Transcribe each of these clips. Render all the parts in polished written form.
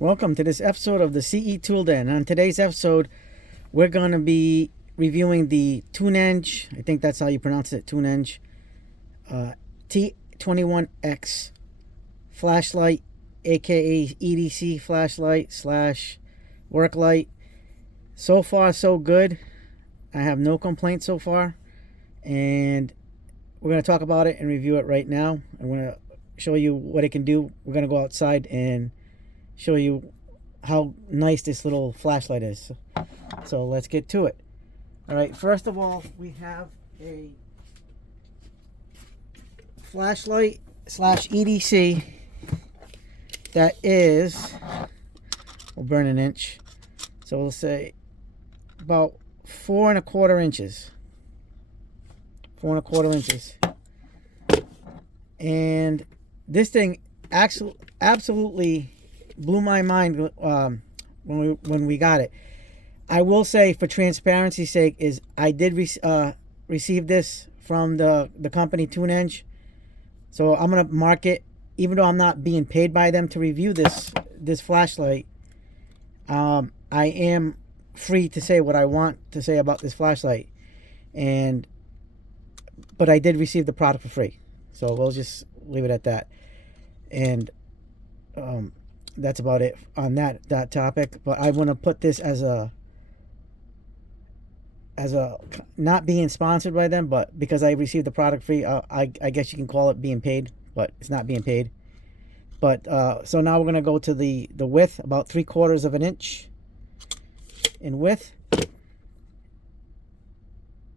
Welcome to this episode of the CE Tool Den. On today's episode, we're going to be reviewing the Tunenge, I think that's how you pronounce it, Tunenge, T21X flashlight, aka EDC flashlight slash work light. So far, so good. I have no complaints so far, and we're going to talk about it and review it right now. I'm going to show you what it can do. We're going to go outside and show you how nice this little flashlight is. So let's get to it. All right, first of all, we have a flashlight slash EDC that is, we'll burn an inch, so we'll say about 4¼ inches. 4¼ inches. And this thing actually absolutely blew my mind when we got it. I will say, for transparency's sake, is I did receive this from the company Tunenge, so I'm gonna mark it, even though I'm not being paid by them to review this flashlight. I am free to say what I want to say about this flashlight, but I did receive the product for free, so we'll just leave it at that. And that's about it on that topic. But I want to put this as a not being sponsored by them, but because I received the product free, I guess you can call it being paid, but it's not being paid. But so now we're going to go to the width, about 3/4 inch in width,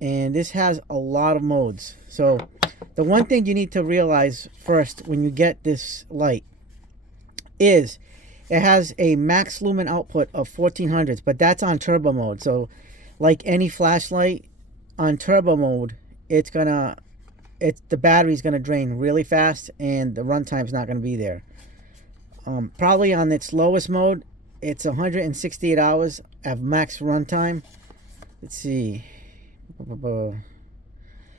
and this has a lot of modes. So the one thing you need to realize first when you get this light is it has a max lumen output of 1400s, but that's on turbo mode. So like any flashlight on turbo mode, the battery's gonna drain really fast and the runtime's not gonna be there. Probably on its lowest mode, it's 168 hours of max runtime. Let's see.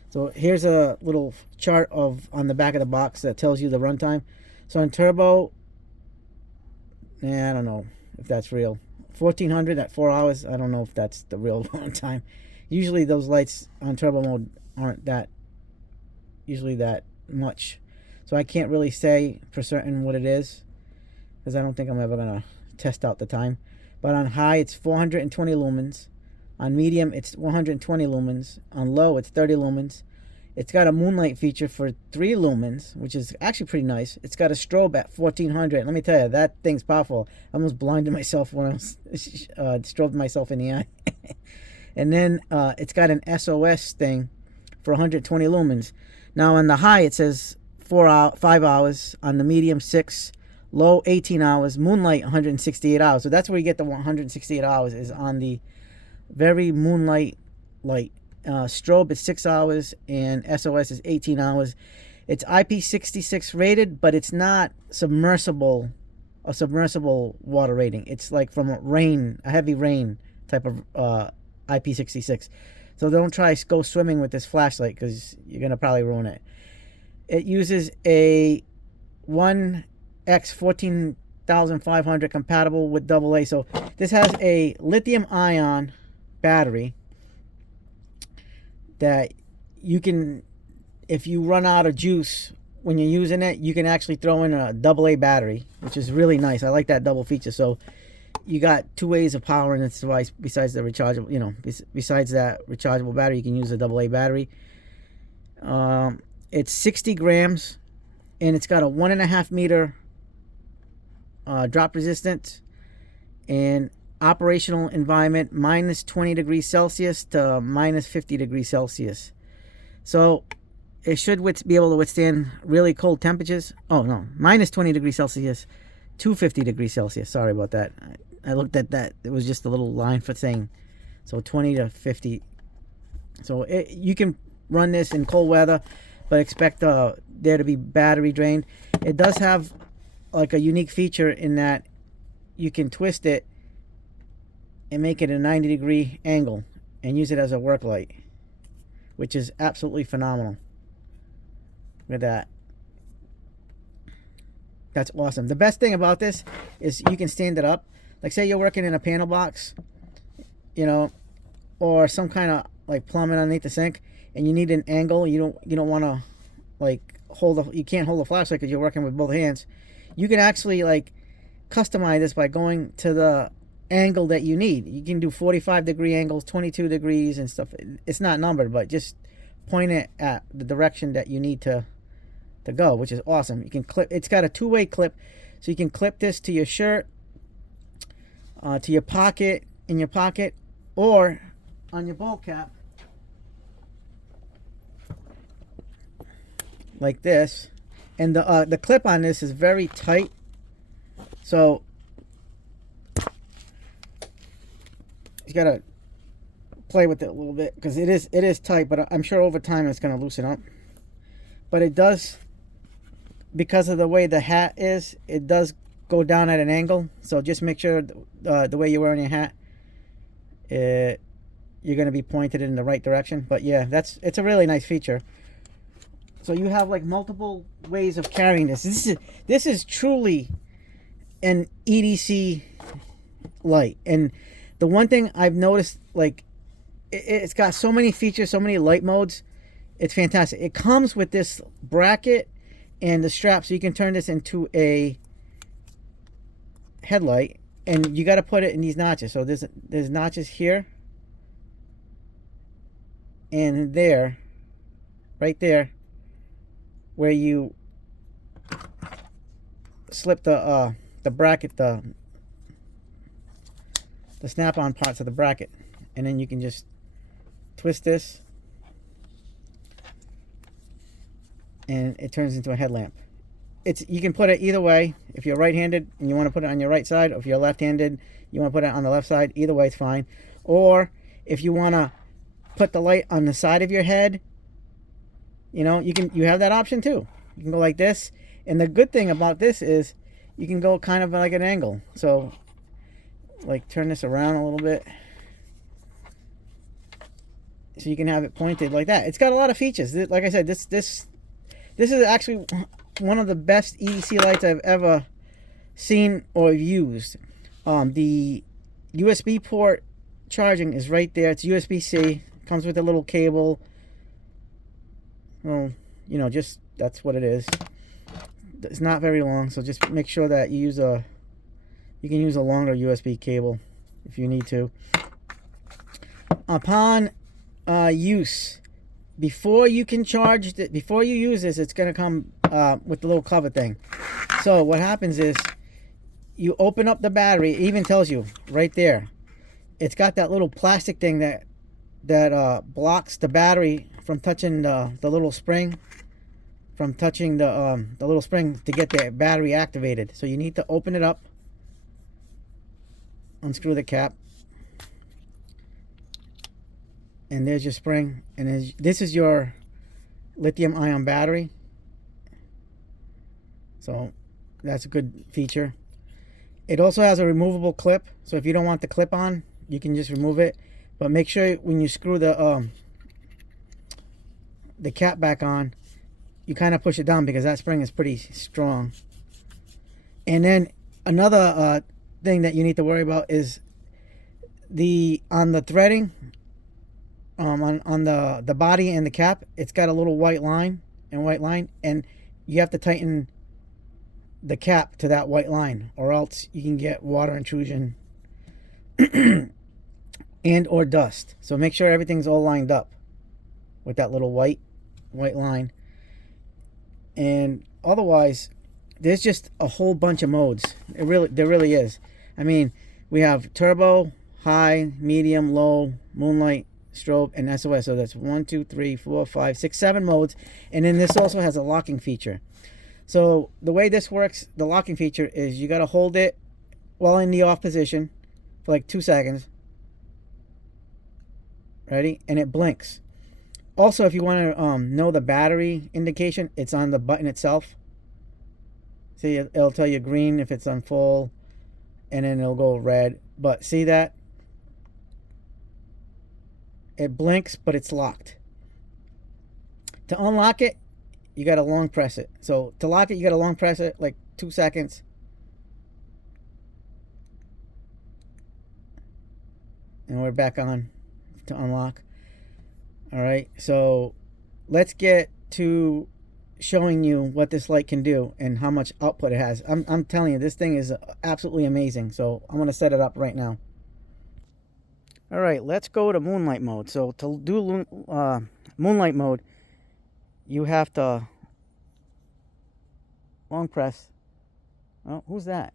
So here's a little chart on the back of the box that tells you the runtime. So on turbo, I don't know if that's real. 1400 at 4 hours. I don't know if that's the real runtime. Usually those lights on turbo mode aren't that much. So I can't really say for certain what it is, because I don't think I'm ever gonna test out the time. But on high, it's 420 lumens. On medium, it's 120 lumens. On low, it's 30 lumens. It's got a moonlight feature for 3 lumens, which is actually pretty nice. It's got a strobe at 1400. Let me tell you, that thing's powerful. I almost blinded myself when I was strobed myself in the eye. And then it's got an SOS thing for 120 lumens. Now on the high, it says 5 hours. On the medium, 6. Low, 18 hours. Moonlight, 168 hours. So that's where you get the 168 hours, is on the very moonlight light. Strobe is 6 hours and SOS is 18 hours. It's IP66 rated, but it's not a submersible water rating. It's like from a heavy rain type of IP66. So don't try go swimming with this flashlight, because you're gonna probably ruin it. It uses a 1X 14500 compatible with AA. So this has a lithium ion battery that you can, if you run out of juice when you're using it, you can actually throw in a AA battery, which is really nice. I like that double feature. So you got 2 ways of powering this device besides the rechargeable, besides that rechargeable battery. You can use a AA battery. It's 60 grams, and it's got a 1.5 meter drop resistance, and operational environment -20 degrees Celsius to -50 degrees Celsius. So it should be able to withstand really cold temperatures. Oh no, -20 degrees Celsius to 50 degrees Celsius. Sorry about that. I looked at that. It was just a little line for thing. So 20 to 50. So you can run this in cold weather, but expect there to be battery drained. It does have like a unique feature in that you can twist it and make it a 90-degree angle and use it as a work light, which is absolutely phenomenal. Look at that. That's awesome. The best thing about this is you can stand it up. Like say you're working in a panel box, you know, or some kind of like plumbing underneath the sink, and you need an angle. You don't want to like you can't hold the flashlight because you're working with both hands. You can actually like customize this by going to the angle that you need. You can do 45-degree angles, 22 degrees and stuff. It's not numbered, but just point it at the direction that you need to go, which is awesome. You can clip. It's got a two-way clip, so you can clip this to your shirt, to your pocket, in your pocket, or on your ball cap, like this. And the clip on this is very tight, so you gotta play with it a little bit because it is tight. But I'm sure over time it's gonna loosen up. But it does, because of the way the hat is, it does go down at an angle. So just make sure the way you're wearing your hat, you're going to be pointed in the right direction. But yeah, it's a really nice feature. So you have like multiple ways of carrying this. This is truly an EDC light. And the one thing I've noticed, like, it's got so many features, so many light modes. It's fantastic. It comes with this bracket and the strap, so you can turn this into a headlight, and you got to put it in these notches. So there's notches here and there, right there, where you slip the bracket, the snap-on parts of the bracket, and then you can just twist this and it turns into a headlamp. You can put it either way. If you're right-handed and you want to put it on your right side, or if you're left-handed, you want to put it on the left side, either way is fine. Or if you want to put the light on the side of your head, you know, you have that option too. You can go like this. And the good thing about this is you can go kind of like an angle. So like turn this around a little bit, so you can have it pointed like that. It's got a lot of features. Like I said, this is actually one of the best EDC lights I've ever seen or used. The USB port charging is right there. It's USB-C. Comes with a little cable. Well, you know, just that's what it is. It's not very long, so just make sure that you can use a longer USB cable if you need to. Upon use, before you can charge it, before you use this, it's going to come with the little cover thing. So what happens is you open up the battery. It even tells you right there. It's got that little plastic thing that blocks the battery from touching the little spring, from touching the little spring to get the battery activated. So you need to open it up, unscrew the cap, and there's your spring, and this is your lithium-ion battery. So that's a good feature. It also has a removable clip, so if you don't want the clip on, you can just remove it. But make sure when you screw the cap back on, you kind of push it down because that spring is pretty strong. And then another thing that you need to worry about is on the threading, on the body and the cap, it's got a little white line, and you have to tighten the cap to that white line, or else you can get water intrusion and or dust. So make sure everything's all lined up with that little white line. And otherwise, there's just a whole bunch of modes. There really is. I mean, we have turbo, high, medium, low, moonlight, strobe, and SOS. So that's 1, 2, 3, 4, 5, 6, 7 modes. And then this also has a locking feature. So the way this works, the locking feature is you got to hold it while in the off position for like 2 seconds. Ready? And it blinks. Also, if you want to know the battery indication, it's on the button itself. See, it'll tell you green if it's on full, and then it'll go red. But see that? It blinks, but it's locked. To unlock it, you got to long press it. So to lock it, you got to long press it like 2 seconds. And we're back on to unlock. All right, so let's get to showing you what this light can do and how much output it has. I'm telling you, this thing is absolutely amazing. So I'm going to set it up right now. All right, let's go to moonlight mode. So to do moonlight mode, you have to long press. Oh, who's that?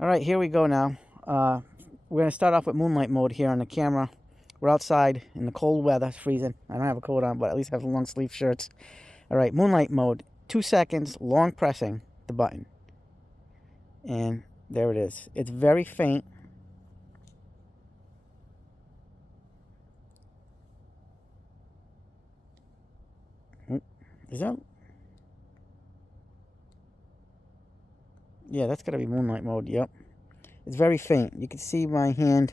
All right, here we go now. We're going to start off with moonlight mode here on the camera. We're outside in the cold weather. It's freezing. I don't have a coat on, but at least I have long sleeve shirts. All right, moonlight mode. 2 seconds, long pressing the button. And there it is. It's very faint. Is that? Yeah, that's got to be moonlight mode. Yep. It's very faint. You can see my hand.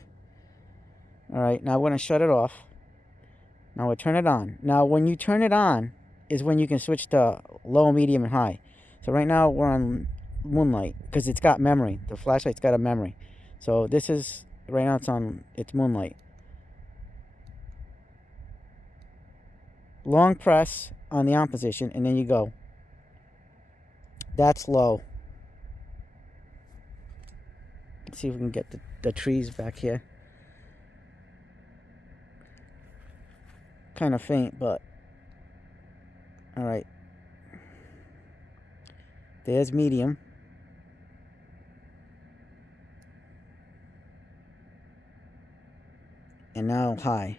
All right, now we're going to shut it off. Now we'll turn it on. Now, when you turn it on is when you can switch to low, medium, and high. So right now we're on moonlight because it's got memory. The flashlight's got a memory. So this is, right now it's moonlight. Long press on the on position and then you go. That's low. Let's see if we can get the trees back here. Kind of faint, but all right. There's medium. And now high.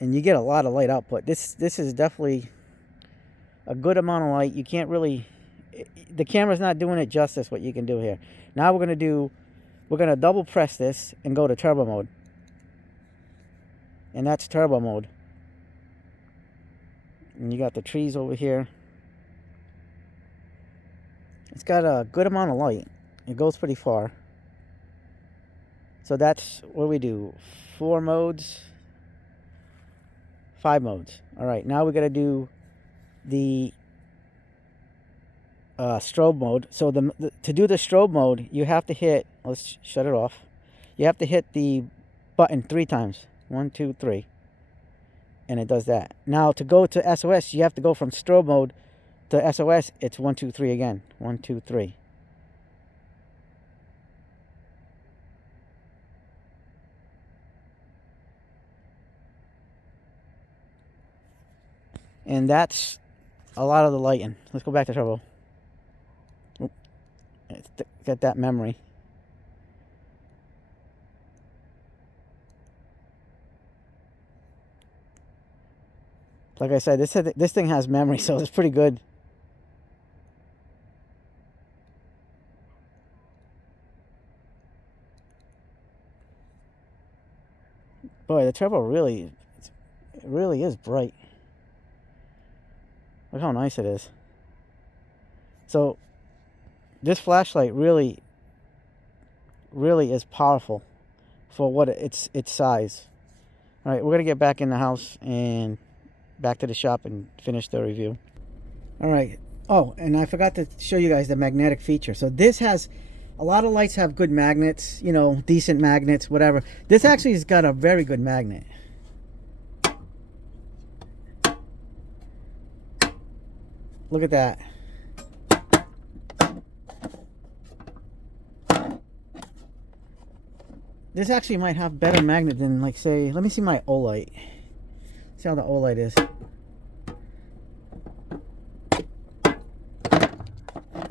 And you get a lot of light output. This is definitely a good amount of light. You can't really, the camera's not doing it justice what you can do here. Now we're gonna double press this and go to turbo mode. And that's turbo mode. And you got the trees over here. It's got a good amount of light. It goes pretty far. So that's what we do. 4 modes. 5 modes. All right, now we got to do the strobe mode. So to do the strobe mode, you have to hit, let's shut it off. You have to hit the button 3 times. 1, 2, 3. And it does that. Now to go to SOS, you have to go from strobe mode to SOS. It's 1, 2, 3 again. 1, 2, 3. And that's a lot of the lighting. Let's go back to turbo. It's got that memory. Like I said, this thing has memory, so it's pretty good. Boy, the turbo really is bright. Look how nice it is. So this flashlight really is powerful for what its size. All right, we're gonna get back in the house and back to the shop and finish the review. All right. Oh, and I forgot to show you guys the magnetic feature. So this has, a lot of lights have good magnets, you know, decent magnets, whatever. This actually has got a very good magnet. Look at that. This actually might have better magnet than, like, say, let me see my Olight. See how the Olight is.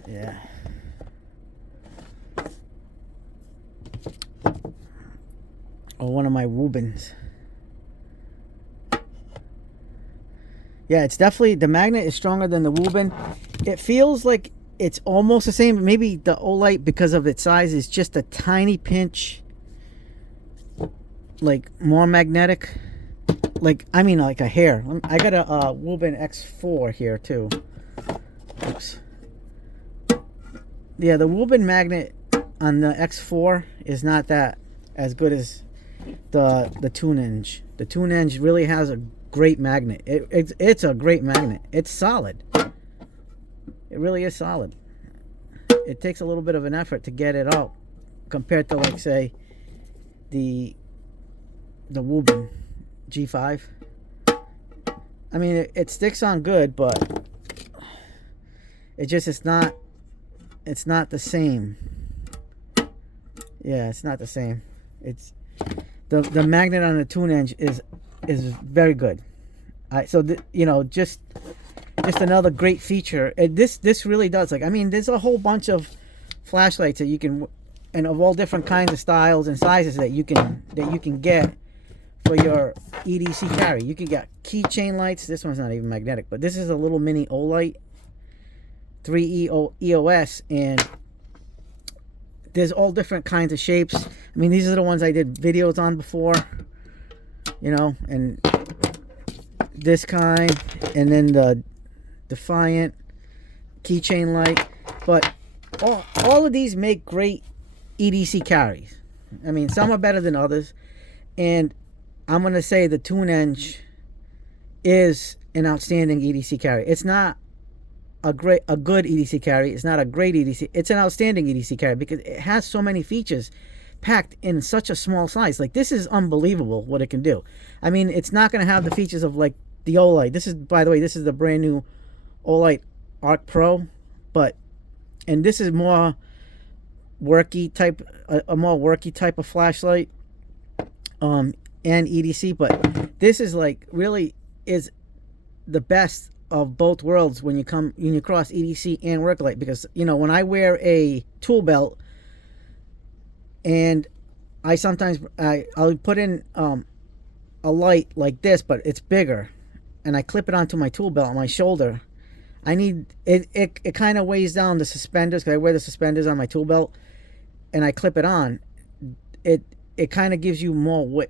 Yeah. Or one of my Rubens. Yeah, it's definitely, the magnet is stronger than the Reuben. It feels like it's almost the same. Maybe the Olight, because of its size, is just a tiny pinch, like, more magnetic. Like, I mean, like a hair. I got a Reuben X4 here too. Oops. Yeah, the Reuben magnet on the X4 is not that as good as the Tunenge. The Tunenge really has a great magnet. It's a great magnet. It's solid. It really is solid. It takes a little bit of an effort to get it out compared to, like, say, the Woburn G5. I mean, it sticks on good, but it's not the same. Yeah, it's not the same. It's the magnet on the Tunenge is very good. So you know, just another great feature. This really does, like, I mean, there's a whole bunch of flashlights that you can, and of all different kinds of styles and sizes that you can get for your EDC carry. You can get keychain lights. This one's not even magnetic, but this is a little mini Olight 3E EOS, and there's all different kinds of shapes. I mean, these are the ones I did videos on before, you know, and this kind, and then the Defiant keychain light. But all of these make great EDC carries. I mean, some are better than others, and I'm gonna say the Tunenge is an outstanding EDC carry. It's not a good EDC carry. It's not a great EDC. It's an outstanding EDC carry because it has so many features packed in such a small size. Like, this is unbelievable what it can do. I mean, it's not going to have the features of, like, the Olight. This is, by the way, this is the brand new Olight Arc Pro, and this is more worky type, a more worky type of flashlight, and EDC. But this is, like, really is the best of both worlds when you cross EDC and work light, because, you know, when I wear a tool belt, and I sometimes I'll put in a light like this, but it's bigger, and I clip it onto my tool belt on my shoulder. I need it kind of weighs down the suspenders, because I wear the suspenders on my tool belt, and I clip it on. It kind of gives you more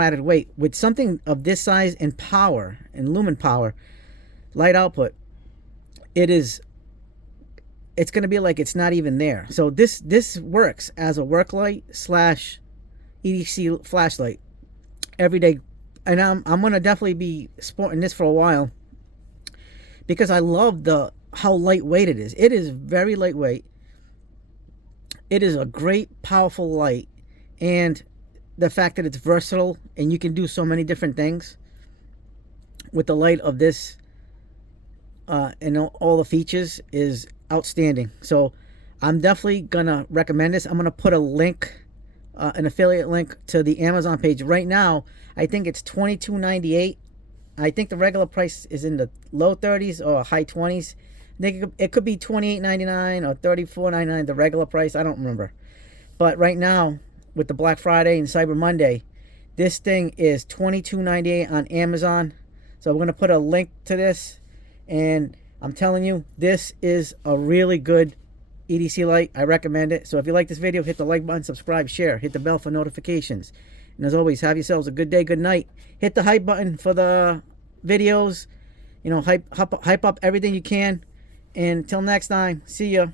added weight. With something of this size and power and lumen power, light output, it's going to be like it's not even there. So this works as a work light / EDC flashlight every day, and I'm going to definitely be sporting this for a while because I love how lightweight it is. It is very lightweight. It is a great, powerful light, and the fact that it's versatile and you can do so many different things with the light of this and all the features is outstanding. So I'm definitely gonna recommend this. I'm gonna put a link, an affiliate link to the Amazon page right now. I think it's $22.98. I think the regular price is in the low 30s or high 20s. I think it could be $28.99 or $34.99, the regular price. I don't remember. But right now, with the Black Friday and Cyber Monday, this thing is $22.98 on Amazon. So we're gonna put a link to this. And I'm telling you, this is a really good EDC light. I recommend it. So if you like this video, hit the like button, subscribe, share, hit the bell for notifications. And as always, have yourselves a good day, good night. Hit the hype button for the videos. You know, hype up everything you can. And until next time, see ya.